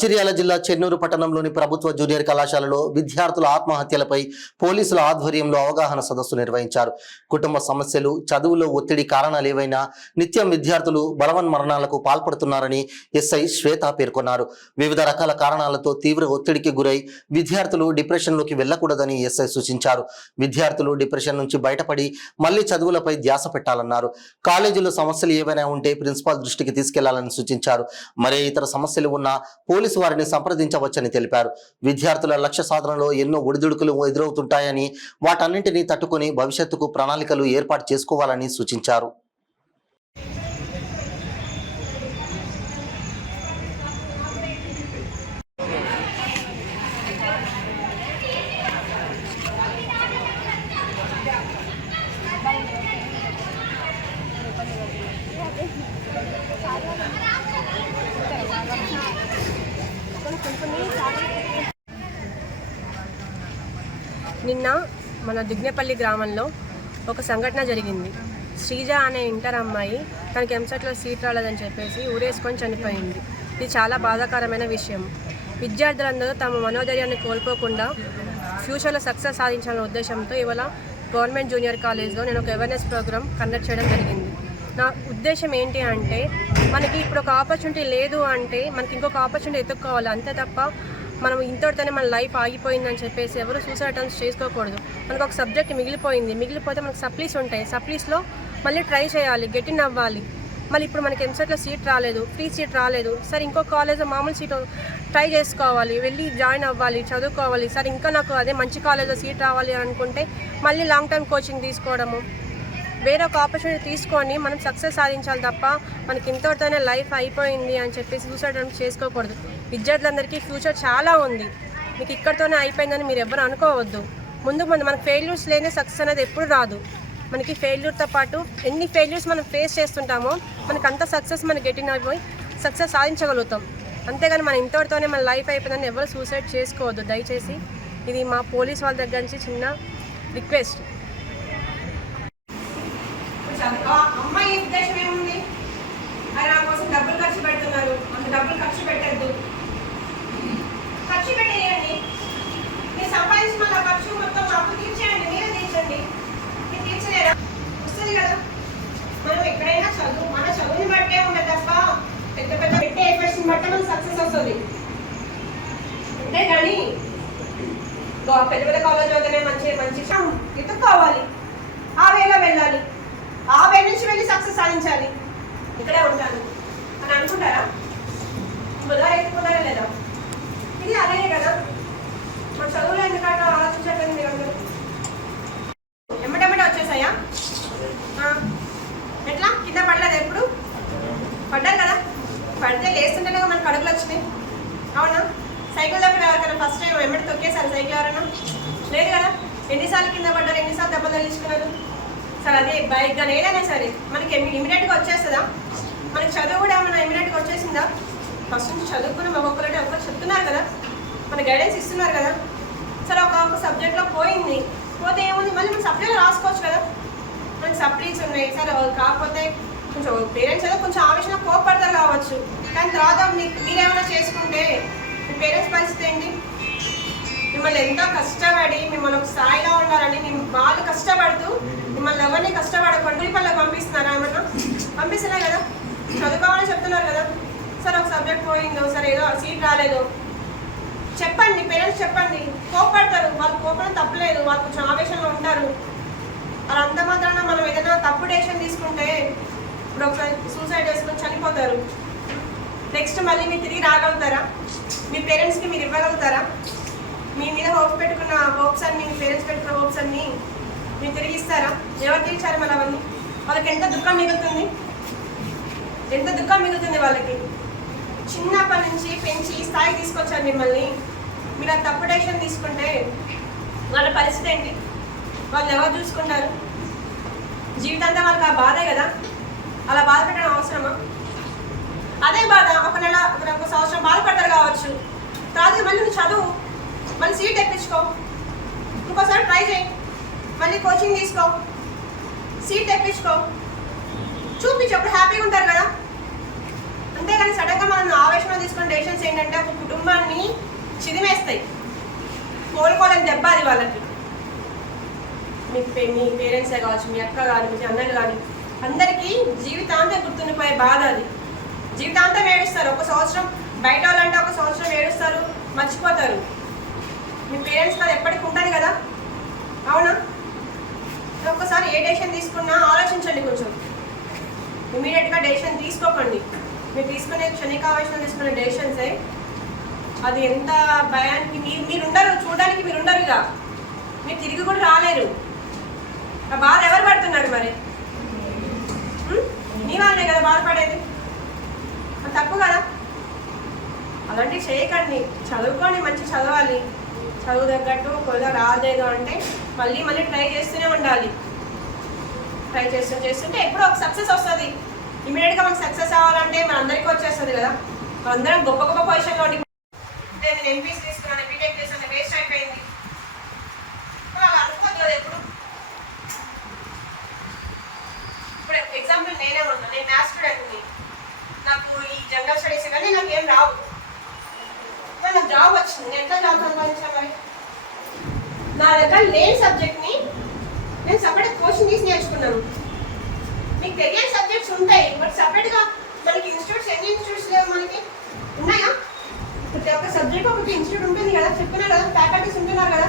మంచిర్యాల జిల్లా చెన్నూరు పట్టణంలోని ప్రభుత్వ జూనియర్ కళాశాలలో విద్యార్థుల ఆత్మహత్యలపై పోలీసుల ఆధ్వర్యంలో అవగాహన సదస్సు నిర్వహించారు. కుటుంబ సమస్యలు, చదువులో ఒత్తిడి కారణాలేవైనా నిత్యం విద్యార్థులు బలవన్మరణాలకు పాల్పడుతున్నారని ఎస్ఐ శ్వేత పేర్కొన్నారు. వివిధ రకాల కారణాలతో తీవ్ర ఒత్తిడికి గురై విద్యార్థులు డిప్రెషన్లోకి వెళ్లకూడదని ఎస్ఐ సూచించారు. విద్యార్థులు డిప్రెషన్ నుంచి బయటపడి మళ్లీ చదువులపై ధ్యాస పెట్టాలన్నారు. కాలేజీలో సమస్యలు ఏవైనా ఉంటే ప్రిన్సిపాల్ దృష్టికి తీసుకెళ్లాలని సూచించారు. మరే ఇతర సమస్యలు ఉన్నా పోలీసు వారిని సంప్రదించవచ్చని తెలిపారు. విద్యార్థుల లక్ష్య సాధనలో ఎన్నో ఒడిదుడుకులు ఎదురవుతుంటాయని వాటన్నింటినీ తట్టుకొని భవిష్యత్తుకు ప్రణాళికలు ఏర్పాటు చేసుకోవాలని సూచించారు. నిన్న మన దిగ్నేపల్లి గ్రామంలో ఒక సంఘటన జరిగింది. శ్రీజ అనే ఇంటర్ అమ్మాయి తనకి ఎంసెట్లో సీట్ రాలేదని చెప్పేసి ఊరేసుకొని చనిపోయింది. ఇది చాలా బాధాకరమైన విషయం. విద్యార్థులందరూ తమ మనోధైర్యాన్ని కోల్పోకుండా ఫ్యూచర్లో సక్సెస్ సాధించాలనే ఉద్దేశంతో ఇవాళ గవర్నమెంట్ జూనియర్ కాలేజ్లో నేను ఒక అవేర్నెస్ ప్రోగ్రామ్ కండక్ట్ చేయడం జరిగింది. నా ఉద్దేశం ఏంటి అంటే, మనకి ఇప్పుడు ఒక ఆపర్చునిటీ లేదు అంటే మనకి ఇంకొక ఆపర్చునిటీ ఎత్తుక్కోవాలి, అంతే తప్ప మనం ఇంతటితోనే మన లైఫ్ ఆగిపోయిందని చెప్పేసి ఎవరు సూసైడ్ అటెంప్ట్స్ చేసుకోకూడదు. మనకు ఒక సబ్జెక్ట్ మిగిలిపోతే మనకు సప్లీస్ ఉంటాయి. సప్లీస్లో మళ్ళీ ట్రై చేయాలి, గెటిన్ అవ్వాలి. మళ్ళీ ఇప్పుడు మనకి ఎంసెట్లో సీట్ రాలేదు, ఫ్రీ సీట్ రాలేదు, సరే ఇంకో కాలేజ్లో మామూలు సీట్ ట్రై చేసుకోవాలి, వెళ్ళి జాయిన్ అవ్వాలి, చదువుకోవాలి. సరే ఇంకా నాకు అదే మంచి కాలేజ్లో సీట్ రావాలి అనుకుంటే మళ్ళీ లాంగ్ టర్మ్ కోచింగ్ తీసుకోవడము, వేరే ఒక ఆపర్చునిటీ తీసుకొని మనం సక్సెస్ సాధించాలి తప్ప మనకి ఇంతటితోనే లైఫ్ అయిపోయింది అని చెప్పేసి సూసైడ్ అటెంప్ట్స్ చేసుకోకూడదు. విద్యార్థులందరికీ ఫ్యూచర్ చాలా ఉంది. మీకు ఇక్కడితోనే అయిపోయిందని మీరు ఎవరు అనుకోవద్దు. ముందు మనకు ఫెయిల్యూర్స్ లేని సక్సెస్ అనేది ఎప్పుడు రాదు. మనకి ఫెయిల్యూర్తో పాటు ఎన్ని ఫెయిల్యూర్స్ మనం ఫేస్ చేస్తుంటామో మనకు అంత సక్సెస్ మనకి గెటిన్ అయిపోయి సక్సెస్ సాధించగలుగుతాం. అంతేగాని మన ఇంతటితోనే మన లైఫ్ అయిపోయిందని ఎవరు సూసైడ్ చేసుకోవద్దు దయచేసి. ఇది మా పోలీస్ వాళ్ళ దగ్గర నుంచి చిన్న రిక్వెస్ట్. అమ్మాయి ఉద్దేశం ఏముంది? అది నా కోసం డబ్బులు ఖర్చు పెడుతున్నారు, అంత డబ్బులు ఖర్చు పెట్టద్దు, ఖర్చు పెట్టేయండి. మీరు సంపాదించిన వాళ్ళ ఖర్చు మొత్తం అప్పు తీర్చేయండి, మీరే తీర్చండి. మీరు తీర్చలేరా? వస్తుంది కదా. మనం ఎక్కడైనా మన చదువుని బట్టే ఉండదు తప్ప పెద్ద పెద్ద పెట్టే ఎఫర్ట్స్ని బట్టే మనం సక్సెస్ వస్తుంది. అంతేగాని పెద్ద పెద్ద కాలేజ్ వద్దనే మంచి ఎత్తుక్కోవాలి, ఆ వేళ వెళ్ళాలి, ఆ వే నుంచి వెళ్ళి సక్సెస్ సాధించాలి. ఇక్కడే ఉంటాను అని అనుకుంటారా? కుదరే లేదా? ఇది అదే కదా. మన చదువులో ఎందుకంటే ఆలోచించట్లేదు మీరు అందరూ. ఎమ్మటెమ్మట వచ్చేసాయా? ఎట్లా కింద పడలేదు? ఎప్పుడు పడ్డారు కదా. పడితే లేస్తుంటేనే మనకు అడుగులు వచ్చినాయి, అవునా? సైకిల్ దగ్గర ఎవరికైనా ఫస్ట్ టైం ఎమ్మటి తొక్కేసారు సైకిల్ ఎవరైనా? లేదు కదా. ఎన్నిసార్లు కింద పడ్డారు, ఎన్నిసార్లు దెబ్బలు తగిలించుకున్నారు? సరే అదే బైక్ కానీ ఏదైనా సరే మనకి ఇమీడియట్గా వచ్చేస్తుందా? మనకి చదువు కూడా ఏమన్నా ఇమీడియట్గా వచ్చేసిందా? ఫస్ట్ నుంచి చదువుకుని ఒక్కొక్కరు చెప్తున్నారు కదా, మన గైడెన్స్ ఇస్తున్నారు కదా. సరే ఒక సబ్జెక్ట్లో పోతే ఏముంది, మళ్ళీ మనం సప్లీలో రాసుకోవచ్చు కదా. మనకి సప్లీస్ ఉన్నాయి. సరే కాకపోతే కొంచెం పేరెంట్స్ ఏదో కొంచెం ఆవేశంగా కోపడతారు కావచ్చు, కానీ తర్వాత మీరేమైనా చేసుకుంటే మీ పేరెంట్స్ పరిస్థితి ఏంటి? మిమ్మల్ని ఎంతో కష్టపడి మిమ్మల్ని ఒక స్థాయిలో ఉండాలని వాళ్ళు కష్టపడుతూ మిమ్మల్ని ఎవరిని కష్టపడకుండా పనులకు పంపిస్తున్నారా? ఏమన్నా పంపిస్తున్నారు కదా. చదువుకోవాలని చెప్తున్నారు కదా. సరే ఒక సబ్జెక్ట్ పోయిందో, సరే ఏదో సీట్ రాలేదు, చెప్పండి, పేరెంట్స్ చెప్పండి. కోపడతారు, వాళ్ళు కోపడం తప్పలేదు, వాళ్ళు కొంచెం ఆవేశంలో ఉంటారు. అలా అంత మాత్రాన మనం ఏదైనా తప్పు డెసిషన్ తీసుకుంటే ఇప్పుడు ఒకసారి సూసైడ్ చేసుకొని చనిపోతారు. నెక్స్ట్ మళ్ళీ మీరు తిరిగి రాగలుగుతారా? మీ పేరెంట్స్కి మీరు ఇవ్వగలుగుతారా? మీ మీద హోప్స్ అన్ని మీ పేరెంట్స్ పెట్టుకున్న హోప్స్ అన్ని మీరు తిరిగి ఇస్తారా? ఎవరు తీర్చారు మళ్ళీ అవన్నీ? వాళ్ళకి ఎంత దుఃఖం మిగులుతుంది వాళ్ళకి. చిన్నప్పటి నుంచి పెంచి ఈ స్థాయికి తీసుకొచ్చారు మిమ్మల్ని. మీరు ఆ తప్పు డెసిషన్ తీసుకుంటే వాళ్ళ పరిస్థితి ఏంటి? వాళ్ళు ఎవరు చూసుకుంటారు? జీవితాంతా వాళ్ళకి ఆ బాధే కదా. అలా బాధపెట్టడం అవసరమా? అదే బాధ ఒక నెల ఒక సంవత్సరం బాధపడతారు కావచ్చు. తర్వాత మళ్ళీ నువ్వు చదువు, మళ్ళీ సీట్ తెప్పించుకో, ఇంకోసారి ట్రై చేయి, మళ్ళీ కోచింగ్ తీసుకో, సీట్ తెప్పించుకో, చూపించు, అప్పుడు హ్యాపీగా ఉంటారు కదా. అంతే అంతేగాని సడన్గా మనం ఆవేశంలో తీసుకున్న డెసిషన్స్ ఏంటంటే ఒక కుటుంబాన్ని చిదిమేస్తాయి, కోలుకోలేని దెబ్బ అది వాళ్ళకి. మీ పేరెంట్సే కావచ్చు, మీ అక్క కానీ, మీ అన్నలు కానీ, అందరికీ జీవితాంతం గుర్తుండిపోయే బాధ అది. జీవితాంతం ఏడుస్తారు. ఒక సంవత్సరం బయట వాళ్ళంటే ఒక సంవత్సరం ఏడుస్తారు, మర్చిపోతారు. మీ పేరెంట్స్ అది ఎప్పటికి ఉంటుంది కదా, అవునా? ఒక్కసారి ఏ డెసిషన్ తీసుకున్నా ఆలోచించండి కొంచెం. ఇమీడియట్గా డెసిషన్ తీసుకోకండి. మీరు తీసుకునే క్షణికావేశం తీసుకునే డెసిషన్సే అది ఎంత భయానికి మీరు ఉండరు, చూడడానికి మీరు ఉండరు, ఇక మీరు తిరిగి కూడా రాలేరు. ఆ బాధ ఎవరు పడుతున్నారు మరి? నీ వాళ్ళే కదా బాధపడేది. అది తప్పు కదా. అలాంటివి చేయకండి. చదువుకోండి, మంచి చదవాలి. చదువు తగ్గట్టు ఒకవేళ రాలేదు అంటే మళ్ళీ ట్రై చేస్తూనే ఉండాలి. ట్రై చేస్తుంటే ఎప్పుడో ఒక సక్సెస్ వస్తుంది. ఇమీడియట్గా మనకు సక్సెస్ అవ్వాలంటే మనందరికీ వచ్చేస్తుంది కదా. మనందరం గొప్ప గొప్ప పొజిషన్లో ఉండి నేను ఎంపీసీ తీసుకున్నాను, బీటెక్ చేస్తాను, వేస్ట్ అయిపోయింది అలా అనుకోదు కదా ఎప్పుడు. ఇప్పుడు ఎగ్జాంపుల్ నేనే ఉన్నాను, నేను మ్యాథ్స్ స్టూడెంట్ని. నాకు ఈ జనరల్ స్టడీస్ కానీ నాకు ఏం రావు. నాకు జాబ్ వచ్చింది, నేను ఎంత జాబ్ సంపాదించాను మరి? నా దగ్గర లేని సబ్జెక్ట్ని నేను సపరేట్ కోచింగ్ తీసి నేర్చుకున్నాను. మీకు తెలియని సబ్జెక్ట్స్ ఉంటాయి, బట్ సపరేట్గా మనకి ఇన్స్టిట్యూట్స్ ఎన్ని ఇన్స్టిట్యూట్స్ లేవు మనకి? ఉన్నాయా? ఒక సబ్జెక్ట్ ఒకటి ఇన్స్టిట్యూట్ ఉంటుంది కదా, చెప్పినా కదా, ఫ్యాకల్టీస్ ఉంటున్నారు కదా.